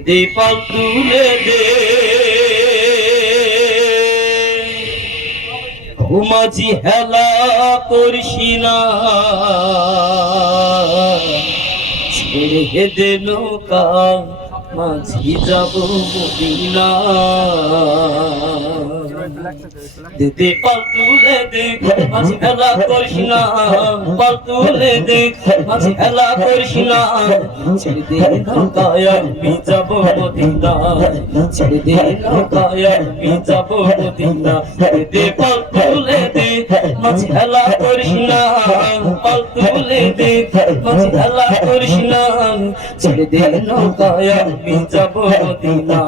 দে পাল তুলে দে ও মাঝি হেলা করিস না ছেড়ে দে নৌকা মাঝি যাব মদিনা দে পাল তুলে দে মাঝি হেলা করিস না পাল তুলে দে মাঝি হেলা করিস না ছেড়ে দে নৌকায় আমি যাব মদিনা ছেড়ে দে নৌকায় আমি যাব মদিনা দে পাল তুলে দে মাঝি হেলা করিস না পাল তুলে দে মাঝি হেলা করিস না ছেড়ে দে নৌকায় আমি যাব মদিনা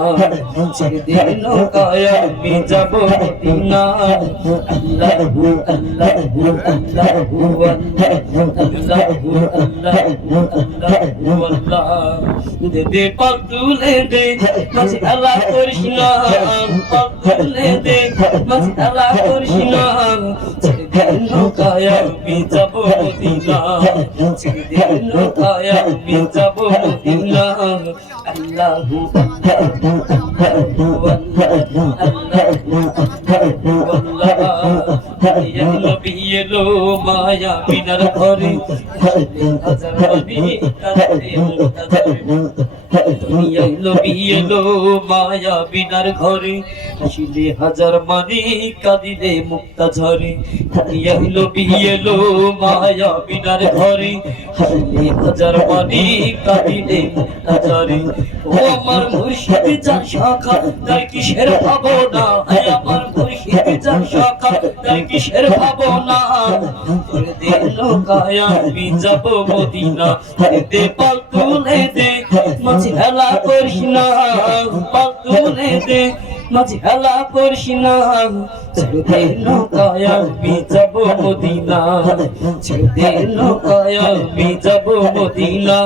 ছেড়ে দে নৌকায় আমি যাব মদিনা আল্লাহু আল্লাহু আল্লাহু আল্লাহু আল্লাহু আল্লাহ দে পাল তুলে দে মাঝি হেলা করিস না পাল তুলে দে মাঝি হেলা করিস না ছেড়ে দে নৌকায় আমি যাব মদিনা ছেড়ে দে নৌকায় আমি যাব মদিনা আল্লাহু আল্লাহু আল্লাহু নবী এলো মায়া বিনার ঘরে হাজার নবী কাঁদে দুনিয়ায় নবী এলো মায়া বিনার ঘরে হাসিলে হাজার মানি কাঁদিলে মুক্তা ঝরে দুনিয়ায় নবী এলো মায়া বিনার ঘরে হাসিলে হাজার মানি কাঁদিলে মুক্তা ঝরে ও আমার মুর্শিদ জান শাখা তার কিসের ভাবনা আমার মুর্শিদ জান শাখা তার কিসের ভাবনা তোর দে নৌকায় আমি যাব মদিনা দে পাল তুলে দে মাঝি হেলা করিস না পাল তুলে দে মাঝি হেলা করিস না ছেড়ে দে নৌকায় আমি যাব মদিনা ছেড়ে দে নৌকায় আমি যাব মদিনা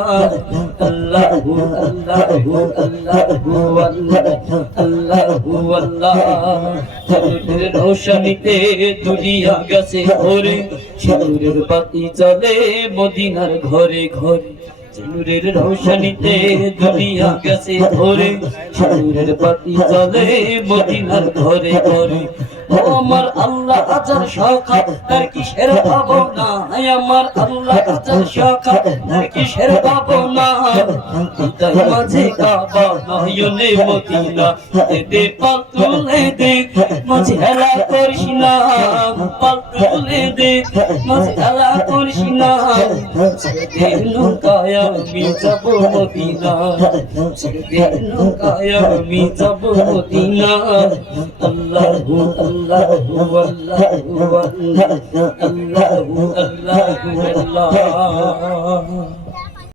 আল্লাহু আল্লাহু আল্লাহু আল্লাহু আল্লাহ তোর রোশনীতে দুনিয়া গেছে ভরে সিঁদুরের বাতি জ্বলে মদিনার ঘরে ঘরে নূরের রোশনীতে দুনিয়া গেছে ভরে সিঁদুরের বাতি জ্বলে মদিনার ঘরে ঘরে ও আমার আল্লাহ আজার শাখা তার কিসের ভাবনা আমার আল্লাহ আজার শাখা তার কিসের ভাবনা হৃদয় মাঝে কাবা নয়নে মদিনা দে পাল তুলে দে মাঝে হেলা করিস না পাল তুলে দে মাঝে হেলা করিস না ছেড়ে দে নৌকায় আমি যাব মদিনা ছেড়ে দে নৌকায় আমি যাব মদিনা আল্লাহু আল্লাহু আল্লাহু আল্লাহু আল্লাহু আল্লাহ